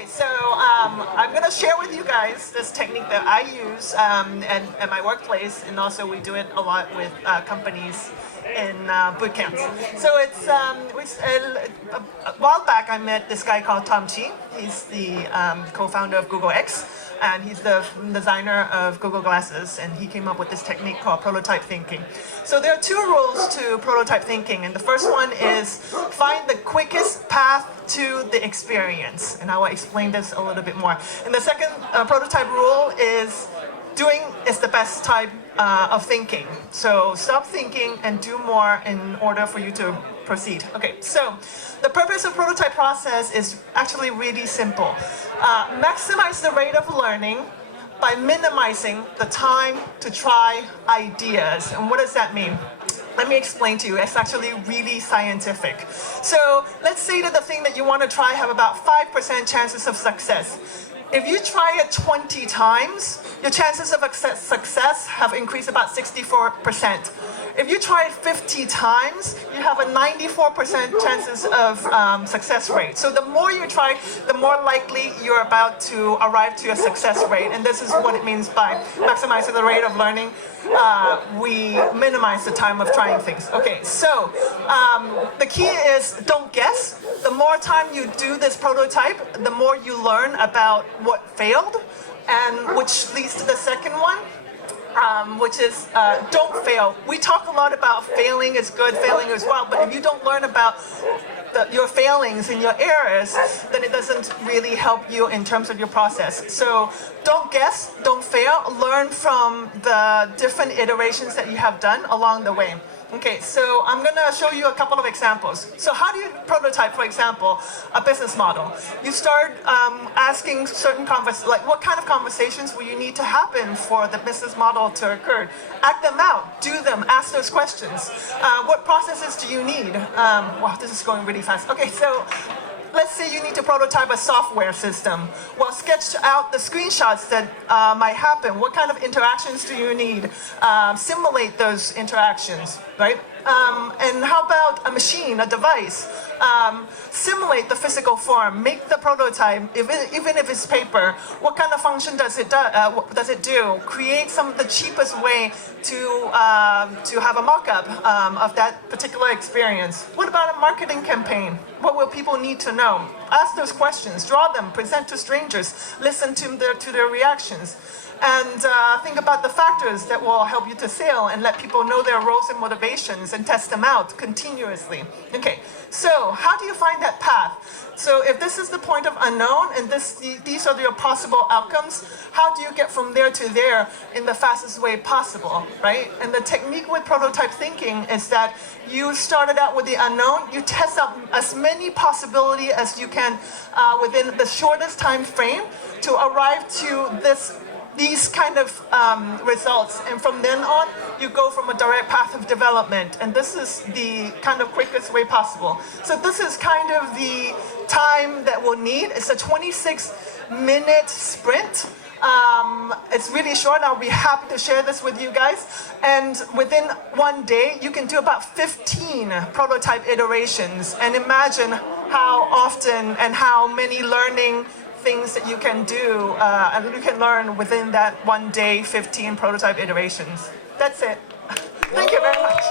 Okay, so I'm going to share with you guys this technique that I use at my workplace, and also we do it a lot with companies in boot camps. So it's a while back I met this guy called Tham. He's the co-founder of Google X, and he's the designer of Google Glasses, and he came up with this technique called prototype thinking. So there are two rules to prototype thinking, and the first one is find the quickest path to the experience, and I will explain this a little bit more. And the second prototype rule is doing is the best type of thinking. So stop thinking and do more in order for you to proceed. Okay, so the purpose of prototype process is actually really simple. Maximize the rate of learning by minimizing the time to try ideas. And what does that mean? Let me explain to you. It's actually really scientific. So let's say that the thing that you want to try have about 5% chances of success. If you try it 20 times, your chances of success have increased about 64%. If you try it 50 times, you have a 94% chances of success rate. So the more you try, the more likely you're about to arrive to a success rate. And this is what it means by maximizing the rate of learning. We minimize the time of trying things. Okay, so the key is don't guess. The more time you do this prototype, the more you learn about what failed, and which leads to the second one, which is don't fail. We talk a lot about failing is good, failing is well, but if you don't learn about your failings and your errors, then it doesn't really help you in terms of your process. So don't guess, don't fail, learn from the different iterations that you have done along the way. Okay, so I'm going to show you a couple of examples. So how do you prototype, for example, a business model? You start asking certain like what kind of conversations will you need to happen for the business model to occur? Act them out, do them, ask those questions. What processes do you need? Wow, this is going really fast. Okay, so let's say you need to prototype a software system. Well, sketch out the screenshots that might happen. What kind of interactions do you need? Simulate those interactions, right? And how about a machine, a device? Simulate the physical form. Make the prototype, even if it's paper. What kind of function does it do? Create the cheapest way to have a mock-up of that particular experience. What about a marketing campaign? What will people need to know? Ask those questions, draw them, present to strangers, listen to their reactions. And think about the factors that will help you to sell and let people know their roles and motivations and test them out continuously. Okay, so how do you find that path? So if this is the point of unknown and these are your possible outcomes, how do you get from there to there in the fastest way possible, right? And the technique with prototype thinking is that you started out with the unknown, you test out as many possibilities as you can within the shortest time frame to arrive to these kind of results, and from then on you go from a direct path of development, and this is the kind of quickest way possible. So this is kind of the time that we'll need. It's a 26-minute sprint. It's really short. I'll be happy to share this with you guys, and within one day you can do about 15 prototype iterations, and imagine how often and how many learning things that you can do and you can learn within that one day, 15 prototype iterations. That's it. Thank you very much.